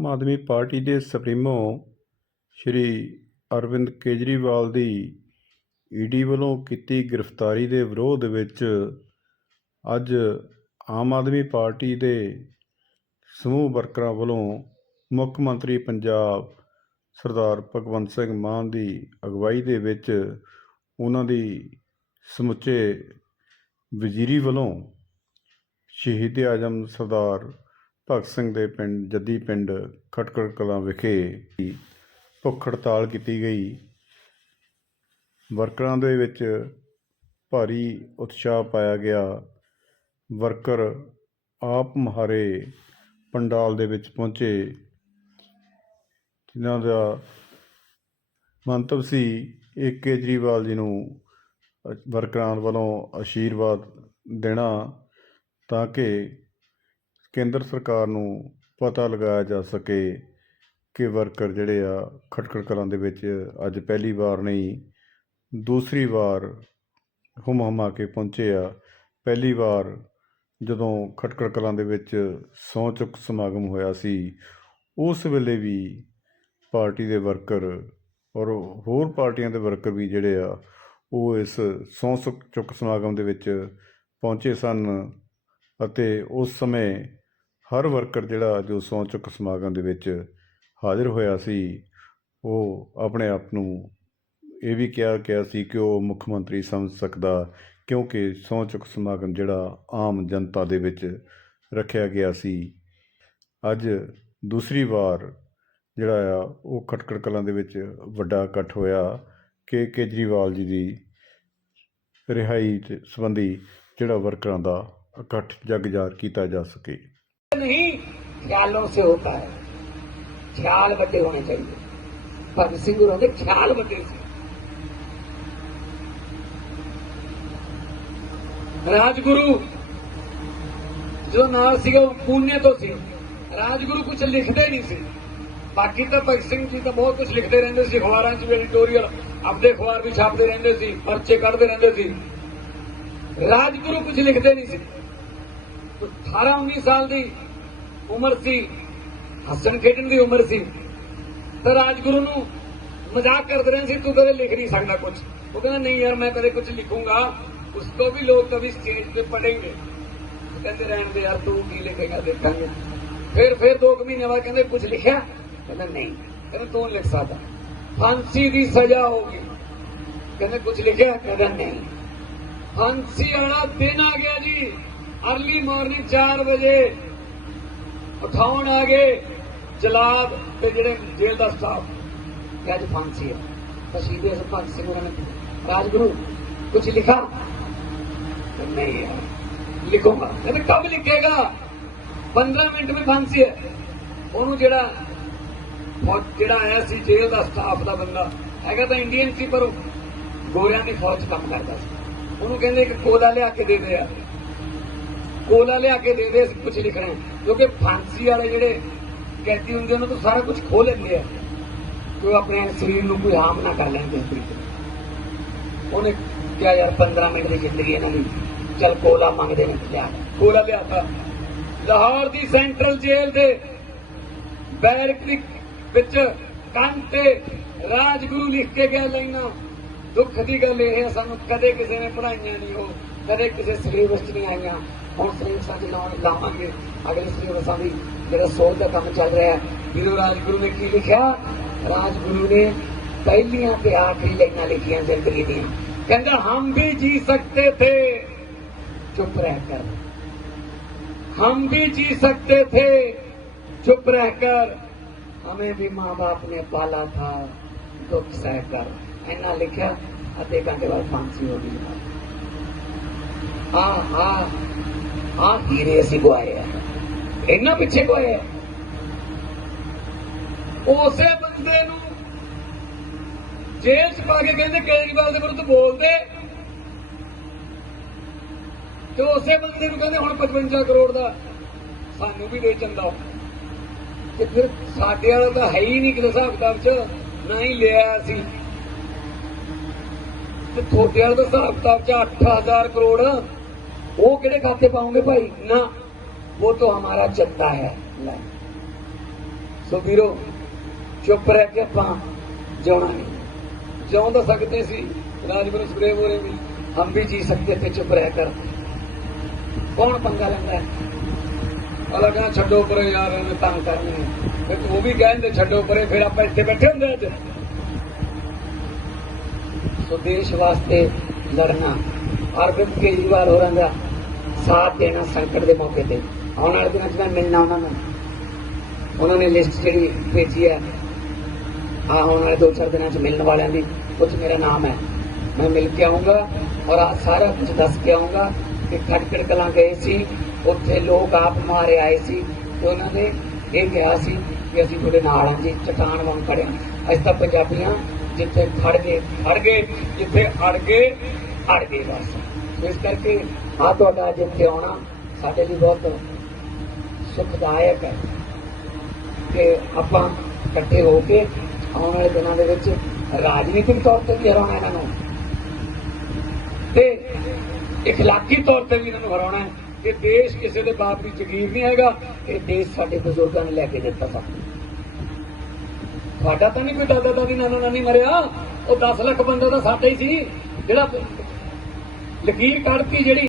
ਆਮ ਆਦਮੀ ਪਾਰਟੀ ਦੇ ਸੁਪਰੀਮੋ ਸ਼੍ਰੀ ਅਰਵਿੰਦ ਕੇਜਰੀਵਾਲ ਦੀ ਈਡੀ ਵੱਲੋਂ ਕੀਤੀ ਗ੍ਰਿਫਤਾਰੀ ਦੇ ਵਿਰੋਧ ਵਿੱਚ ਅੱਜ ਆਮ ਆਦਮੀ ਪਾਰਟੀ ਦੇ ਸਮੂਹ ਵਰਕਰਾਂ ਵੱਲੋਂ ਮੁੱਖ ਮੰਤਰੀ ਪੰਜਾਬ ਸਰਦਾਰ ਭਗਵੰਤ ਸਿੰਘ ਮਾਨ ਦੀ ਅਗਵਾਈ ਦੇ ਵਿੱਚ ਉਹਨਾਂ ਦੀ ਸਮੁੱਚੇ ਵਜ਼ੀਰੀ ਵੱਲੋਂ ਸ਼ਹੀਦ ਆਜਮ ਸਰਦਾਰ ਭਗਤ ਸਿੰਘ ਦੇ ਪਿੰਡ, ਜੱਦੀ ਪਿੰਡ, ਖਟਕੜ ਕਲਾਂ ਵਿਖੇ ਭੁੱਖ ਹੜਤਾਲ ਕੀਤੀ ਗਈ। ਵਰਕਰਾਂ ਦੇ ਵਿੱਚ ਭਾਰੀ ਉਤਸ਼ਾਹ ਪਾਇਆ ਗਿਆ। ਵਰਕਰ ਆਪ ਮੁਹਾਰੇ ਪੰਡਾਲ ਦੇ ਵਿੱਚ ਪਹੁੰਚੇ, ਜਿਨ੍ਹਾਂ ਦਾ ਮੰਤਵ ਸੀ, ਇਹ ਕੇਜਰੀਵਾਲ ਜੀ ਨੂੰ ਵਰਕਰਾਂ ਵੱਲੋਂ ਆਸ਼ੀਰਵਾਦ ਦੇਣਾ ਤਾਂ ਕਿ ਕੇਂਦਰ ਸਰਕਾਰ ਨੂੰ ਪਤਾ ਲਗਾਇਆ ਜਾ ਸਕੇ ਕਿ ਵਰਕਰ ਜਿਹੜੇ ਆ ਖਟਕੜ ਕਲਾਂ ਦੇ ਵਿੱਚ ਅੱਜ ਪਹਿਲੀ ਵਾਰ ਨਹੀਂ, ਦੂਸਰੀ ਵਾਰ ਹੁਮ ਹੁਮਾ ਕੇ ਪਹੁੰਚੇ ਆ। ਪਹਿਲੀ ਵਾਰ ਜਦੋਂ ਖਟਕੜ ਕਲਾਂ ਦੇ ਵਿੱਚ ਸਹੁੰ ਚੁੱਕ ਸਮਾਗਮ ਹੋਇਆ ਸੀ, ਉਸ ਵੇਲੇ ਵੀ ਪਾਰਟੀ ਦੇ ਵਰਕਰ ਔਰ ਹੋਰ ਪਾਰਟੀਆਂ ਦੇ ਵਰਕਰ ਵੀ ਜਿਹੜੇ ਆ, ਉਹ ਇਸ ਸਹੁੰ ਚੁੱਕ ਚੁੱਕ ਸਮਾਗਮ ਦੇ ਵਿੱਚ ਪਹੁੰਚੇ ਸਨ ਅਤੇ ਉਸ ਸਮੇਂ ਹਰ ਵਰਕਰ ਜਿਹੜਾ ਜੋ ਸਹੁੰ ਚੁੱਕ ਸਮਾਗਮ ਦੇ ਵਿੱਚ ਹਾਜ਼ਰ ਹੋਇਆ ਸੀ, ਉਹ ਆਪਣੇ ਆਪ ਨੂੰ ਇਹ ਵੀ ਕਿਹਾ ਗਿਆ ਸੀ ਕਿ ਉਹ ਮੁੱਖ ਮੰਤਰੀ ਸਮਝ ਸਕਦਾ, ਕਿਉਂਕਿ ਸਹੁੰ ਚੁੱਕ ਸਮਾਗਮ ਜਿਹੜਾ ਆਮ ਜਨਤਾ ਦੇ ਵਿੱਚ ਰੱਖਿਆ ਗਿਆ ਸੀ। ਅੱਜ ਦੂਸਰੀ ਵਾਰ ਜਿਹੜਾ ਆ, ਉਹ ਖਟਕੜ ਕਲਾਂ ਦੇ ਵਿੱਚ ਵੱਡਾ ਇਕੱਠ ਹੋਇਆ ਕਿ ਕੇਜਰੀਵਾਲ ਜੀ ਦੀ ਰਿਹਾਈ ਤੇ ਸੰਬੰਧੀ ਜਿਹੜਾ ਵਰਕਰਾਂ ਦਾ ਇਕੱਠ ਜਗਜਾਰ ਕੀਤਾ ਜਾ ਸਕੇ। ख्यालों से होता है ख्याल बटे होने चाहिए भगत सिंह होते ख्याल बटे से ਰਾਜਗੁਰੂ ਜੋ ਨਾਂ ਸੀਗਾ ਉਹ ਪੂਨੇ ਤੋਂ ਸੀ ਰਾਜਗੁਰੂ ਕੁਝ ਲਿਖਦੇ ਨਹੀਂ ਸੀ ਬਾਕੀ ਤਾਂ ਭਗਤ ਸਿੰਘ ਜੀ ਤਾਂ ਬਹੁਤ ਕੁਝ ਲਿਖਦੇ ਰਹਿੰਦੇ ਸੀ ਅਖਬਾਰਾਂ 'ਚ ਵੀ ਐਡੀਟੋਰੀਅਲ ਆਪਦੇ ਅਖਬਾਰ ਵੀ ਛਾਪਦੇ ਰਹਿੰਦੇ ਸੀ ਪਰਚੇ ਕੱਢਦੇ ਰਹਿੰਦੇ ਸੀ ਰਾਜਗੁਰੂ ਕੁਝ ਲਿਖਦੇ ਨਹੀਂ ਸੀ 18 19 ਸਾਲ ਦੀ ਉਮਰ ਸੀ। ਹੱਸਣ ਖੇਡਣ ਦੀ ਉਮਰ ਸੀ। ਤਾਂ ਰਾਜਗੁਰੂ ਨੂੰ ਮਜ਼ਾਕ ਕਰਦੇ ਰਹੇ ਸੀ, ਤੂੰ ਕਦੇ ਲਿਖ ਨਹੀਂ ਸਕਦਾ ਕੁਝ ਉਹ ਕਹਿੰਦਾ, ਨਹੀਂ ਯਾਰ, ਮੈਂ ਕਦੇ ਕੁਝ ਲਿਖੂੰਗਾ। ਉਸ ਤੋਂ ਵੀ ਲੋਕ ਕभी ਸਟੇਜ ਤੇ ਪੜेंगे ਕਹਿੰਦੇ ਰਹਿਣ ਦੇ ਯਾਰ, ਤੂੰ ਕੀ ਲਿਖੇਗਾ ਦੇਖਾਂਗੇ। ਫਿਰ ਫਿਰ 2 ਮਹੀਨੇ ਬਾਅਦ ਕਹਿੰਦੇ ਕੁਝ ਲਿਖਿਆ? ਕਹਿੰਦਾ, ਨਹੀਂ। ਕਹਿੰਦਾ, ਤੂੰ ਲਿਖ ਸਕਦਾ। ਫਾਂਸੀ ਦੀ ਸਜ਼ਾ ਹੋ ਗਈ। ਕਹਿੰਦੇ ਕੁਝ ਲਿਖਿਆ? ਕਹਿੰਦਾ, ਨਹੀਂ। ਫਾਂਸੀ ਵਾਲਾ ਦਿਨ ਆ ਗਿਆ ਜੀ। ਅਰਲੀ मॉर्निंग चार ਵਜੇ ਉਠਾਉਣ ਆ ਗਏ ਜਲਾਦ ਤੇ ਜਿਹੜੇ ਜੇਲ੍ਹ ਦਾ ਸਟਾਫ ਕਿ ਅੱਜ ਫਾਂਸੀ ਹੈ ਤਸ਼ਹੀਦੇ ਭਗਤ ਸਿੰਘ ਹੋਰਾਂ ਨੇ ਰਾਜਗੁਰੂ ਕੁਝ ਲਿਖਾ नहीं यार लिखूंगा कहते कब लिखेगा पंद्रह मिनट में फांसी है ਉਹਨੂੰ ਜਿਹੜਾ ਫੌਜ ਜਿਹੜਾ ਆਇਆ ਸੀ ਜੇਲ੍ਹ ਦਾ ਸਟਾਫ ਦਾ ਬੰਦਾ ਹੈਗਾ ਤਾਂ ਇੰਡੀਅਨ ਸੀ ਪਰ ਉਹ ਗੋਰਿਆਂ ਦੀ ਫੌਜ 'ਚ ਕੰਮ ਕਰਦਾ ਸੀ ਉਹਨੂੰ ਕਹਿੰਦੇ ਕਿ ਕੋਲਾ ਲਿਆ ਕੇ ਦੇ ਦੇ ਆ ਕੋਲਾ ਲਿਆ ਕੇ ਦੇ ਦੇ ਕੁਝ ਲਿਖਣਾ ਕਿਉਂਕਿ ਫਾਂਸੀ ਵਾਲੇ ਜਿਹੜੇ ਕੈਦੀ ਹੁੰਦੇ ਉਹਨਾਂ ਤੋਂ ਸਾਰਾ ਕੁਝ ਖੋਹ ਲੈਂਦੇ ਆ। ਕਿ ਉਹ ਆਪਣੇ ਸਰੀਰ ਨੂੰ ਕੋਈ ਹਾਰਮ ਨਾ ਕਰ ਲੈਣ ਇਸ ਤਰੀਕੇ ਉਹਨੇ ਕਿਹਾ, ਯਾਰ 15 ਮਿੰਟ ਦੀ ਜ਼ਿੰਦਗੀ ਇਹਨਾਂ ਦੀ। ਚਲ ਕੋਲਾ ਮੰਗਦੇ ਨੇ ਲਿਆ ਕੋਲਾ ਲਿਆ ਤਾਂ ਲਾਹੌਰ ਦੀ ਸੈਂਟਰਲ ਜੇਲ੍ਹ ਦੇ ਬੈਰਕ ਵਿੱਚ ਕੰਨ ਤੇ ਰਾਜਗੁਰੂ ਲਿਖ ਕੇ ਗਿਆ ਲਾਈਨਾਂ। ਦੁੱਖ ਦੀ ਗੱਲ ਇਹ ਹੈ, ਸਾਨੂੰ ਕਦੇ ਕਿਸੇ ਨੇ ਪੜਾਈਆਂ ਨਹੀਂ, ਉਹ ਕਦੇ ਕਿਸੇ ਸਿਲੇਬਸ 'ਚ ਨਹੀਂ ਆਈਆਂ ਹੁਣ ਸਿਲੇਬਸਾਂ 'ਚ ਲਾਉਣ ਲਾਵਾਂਗੇ ਅਗਲੇ ਸਿਲੇਬਸਾਂ ਦੀ ਜਿਹੜਾ ਸੋਧ ਦਾ ਕੰਮ ਚੱਲ ਰਿਹਾ ਹੈ ਵੀਰੋ ਰਾਜਗੁਰੂ ਨੇ ਕੀ ਲਿਖਿਆ ਰਾਜਗੁਰੂ ਨੇ ਪਹਿਲੀਆਂ ਤੇ ਆਖਰੀ ਲਾਈਨਾਂ ਲਿਖੀਆਂ ਜ਼ਿੰਦਗੀ ਦੀਆਂ ਕਹਿੰਦਾ ਹਮ ਵੀ ਜੀ ਸਕਤੇ ਥੇ चुप रहकर हम भी जी सकते थे चुप रहकर हमें भी माँ बाप ने पाला था दुख सहकर ऐना लिखा आधे घंटे बाद फांसी हो ਆ ਆ ਆ ਹੀਰੇ ਅਸੀਂ ਗਵਾਏ ਆ। ਇੰਨਾ ਪਿੱਛੇ ਗਵਾਏ ਆ। ਉਸੇ ਬੰਦੇ ਨੂੰ ਜੇਲ੍ਹ ਚ ਪਾ ਕੇ ਕਹਿੰਦੇ ਕੇਜਰੀਵਾਲ ਦੇ ਵਿਰੁੱਧ ਬੋਲਦੇ। ਤੇ ਉਸੇ ਬੰਦੇ ਨੂੰ ਕਹਿੰਦੇ ਹੁਣ 55 ਕਰੋੜ ਦਾ ਸਾਨੂੰ ਵੀ ਦੇ ਦਾ ਤੇ ਫਿਰ ਸਾਡੇ ਵਾਲਾ ਤਾਂ ਹੈ ਹੀ ਨਹੀਂ ਕਿ ਹਿਸਾਬ ਕਿਤਾਬ ਚ, ਨਾ ਹੀ ਲਿਆ ਸੀ। ਤੇ ਥੋੜੇ ਵਾਲਾ ਤਾਂ ਹਿਸਾਬ ਕਿਤਾਬ ਚ 8000 ਕਰੋੜ ਉਹ ਕਿਹੜੇ ਖਾਤੇ ਪਾਉਂਗੇ ਭਾਈ? ਨਾ, ਉਹ ਤਾਂ ਹਮਾਰਾ ਚੰਦਾ ਹੈ। ਲੈ ਸੋ ਵੀਰੋ, ਚੁੱਪ ਰਹਿ ਕੇ ਆਪਾਂ ਜਿਉਣਾ ਨਹੀਂ। ਜਿਉਂ ਤਾਂ ਸਕਦੇ ਸੀ ਰਾਜਗੁਰੂ ਸੁਖਦੇਵ ਹੋਰੇ ਵੀ, ਹਮ ਵੀ ਜੀ ਸਕਦੇ ਥੇ ਚੁੱਪ ਰਹਿ ਕਰ। ਕੌਣ ਪੰਗਾ ਲੈਂਦਾ ਹੈ? ਅਲੱਗ ਨਾ ਛੱਡੋ ਪਰੇ ਯਾਰ, ਇਹਨੇ ਤੰਗ ਕਰਨੀ ਹੈ। ਫਿਰ ਉਹ ਵੀ ਕਹਿੰਦੇ ਛੱਡੋ ਪਰੇ, ਫਿਰ ਆਪਾਂ ਇੱਥੇ ਬੈਠੇ ਹੁੰਦੇ ਅੱਜ। ਸੋ ਦੇਸ਼ ਵਾਸਤੇ ਲੜਨਾ ਅਰਵਿੰਦ ਕੇਜਰੀਵਾਲ ਹੋਰਾਂ ਦਾ ਸਾਥ ਦੇਣਾ ਸੰਕਟ ਦੇ ਮੌਕੇ ਤੇ। ਆਉਣ ਵਾਲੇ ਦਿਨਾਂ 'ਚ ਮੈਂ ਮਿਲਣਾ ਉਹਨਾਂ ਨੂੰ। ਉਹਨਾਂ ਨੇ ਲਿਸਟ ਜਿਹੜੀ ਭੇਜੀ ਹੈ ਆ ਆਉਣ ਵਾਲੇ ਦੋ ਚਾਰ ਦਿਨਾਂ 'ਚ ਮਿਲਣ ਵਾਲਿਆਂ ਦੀ ਉਹ 'ਚ ਮੇਰਾ ਨਾਮ ਹੈ। ਮੈਂ ਮਿਲ ਕੇ ਆਉਂਗਾ ਔਰ ਆ ਸਾਰਾ ਕੁਝ ਦੱਸ ਕੇ ਆਉਂਗਾ ਕਿ ਖਟਕੜ ਕਲਾਂ ਗਏ ਸੀ, ਉੱਥੇ ਲੋਕ ਆਪ ਮਾਰੇ ਆਏ ਸੀ ਤੇ ਉਹਨਾਂ ਨੇ ਇਹ ਕਿਹਾ ਸੀ ਕਿ ਅਸੀਂ ਤੁਹਾਡੇ ਨਾਲ ਹਾਂ ਜੀ, ਚਟਾਨ ਵਾਂਗ ਖੜੇ ਹਾਂ ਅਸੀਂ ਤਾਂ ਪੰਜਾਬੀਆਂ ਜਿੱਥੇ ਖੜ ਗਏ ਖੜ ਗਏ, ਜਿੱਥੇ ਅੜ ਗਏ ਅੜ ਗਏ ਬਸ। ਇਸ ਕਰਕੇ ਆ ਤੁਹਾਡਾ ਅੱਜ ਇੱਥੇ ਆਉਣਾ ਸਾਡੇ ਲਈ ਬਹੁਤ ਸੁਖਦਾਇਕ ਹੈ ਕਿ ਆਪਾਂ ਇਕੱਠੇ ਹੋ ਕੇ ਆਉਣ ਵਾਲੇ ਦਿਨਾਂ ਦੇ ਵਿੱਚ ਰਾਜਨੀਤਿਕ ਤੌਰ ਤੇ ਵੀ ਹਰਾਉਣਾ ਇਹਨਾਂ ਨੂੰ ਤੇ ਇਖਲਾਕੀ ਤੌਰ ਤੇ ਵੀ ਇਹਨਾਂ ਨੂੰ ਹਰਾਉਣਾ ਹੈ। ਕਿ ਦੇਸ਼ ਕਿਸੇ ਦੇ ਬਾਪ ਦੀ ਜ਼ਗੀਰ ਨਹੀਂ ਹੈਗਾ ਇਹ ਦੇਸ਼ ਸਾਡੇ ਬਜ਼ੁਰਗਾਂ ਨੇ ਲੈ ਕੇ ਦਿੱਤਾ ਸਭ ਤੁਹਾਡਾ ਤਾਂ ਨਹੀਂ ਕੋਈ ਦਾਦਾ ਦਾਦੀ ਨਾਨਾ ਨਾਨੀ ਮਰਿਆ। ਉਹ 10 ਲੱਖ ਬੰਦਾ ਤਾਂ ਸਾਡਾ ਹੀ ਸੀ, ਜਿਹੜਾ ਲਕੀਰ ਕੱਢਤੀ ਜਿਹੜੀ